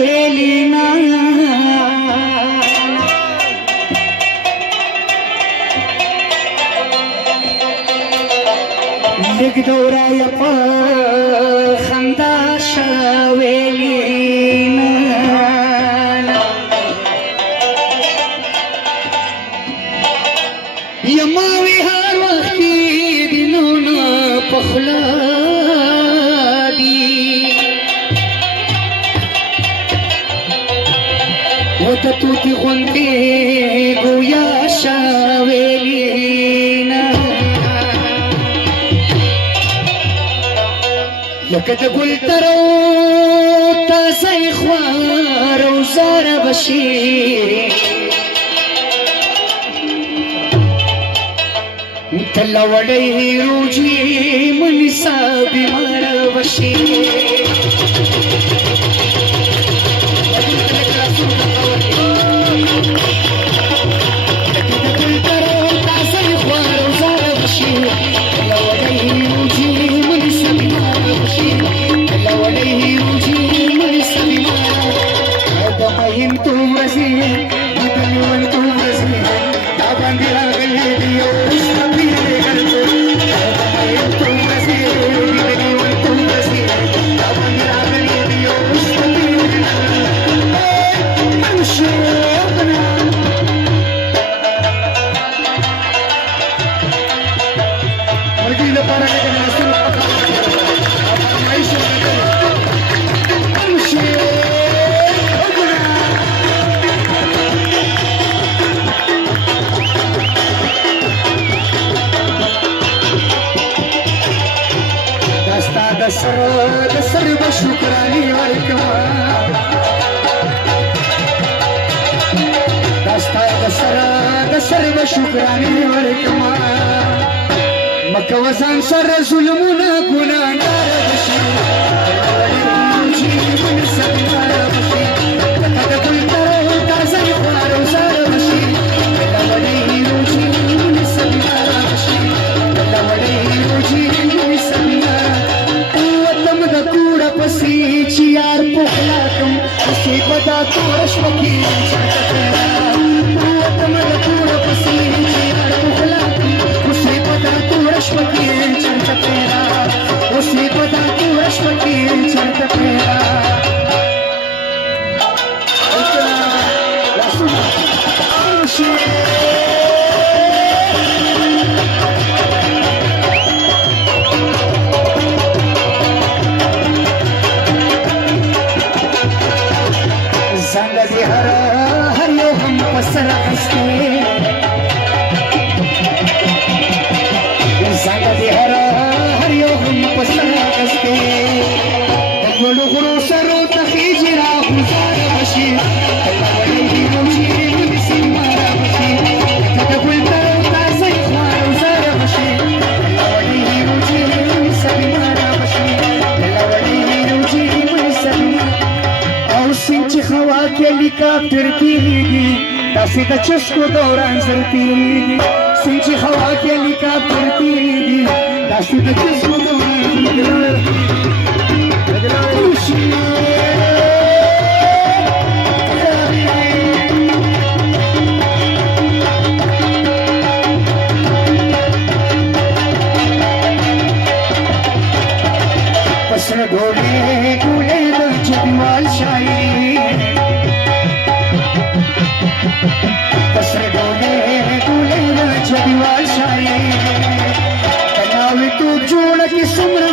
ویلینا لږ دوره یې په خندا ویلینا یماوی هر وخت کې دینونه په خوله وته توتی غوندې ګویا شاویلینا لکه د ګل ترو تازه خوار او زاره بشي تله وړی روجي منیسا بیمار بشي د سر به شکرانې ورکړه دا ستا د سر به شکرانې ورکړه مه کوه ځان سره ظلمونه ګناهګار به شي لکه د ګل ترو تازه خوار او زاره به شي لوړې روجي ونیسه بیمار به شي لوړې روجي ونیسه بیمار د کوړه پسې چې یار پخلا کم پسې پدا توره شوه کې وتم د کوړه پسې چې یار پخلا کم پسې پدا توره شوه کې چرته پیدا پسې پدا توره شوه کې چرته پیدا څنګه دې هر یو هم په سر اخیستی څنګه دې هر یو هم په سر اخیستی د ګلو غرو سرو ته خیژي راغوځاره به شي لوړې روجي ونیسي بیماره به شي لکه د ګل ترو تازه خوار او زاره به شي لوړې روجي ونیسه بیماره به شي لوړې روجي ونیسه بیماره او سین چې خوا کې هلیکاپټر تېرېږي داسې د چشکو دوران زر تېرېږي سین چې خوا کې هلیکاپټر تېرېږي داسې د چشکو دوران پسر ډولې ډولې د جدوال شاعري پسر ډولې ډولې د جدوال شاعري ناوې تو جوړه کې څومره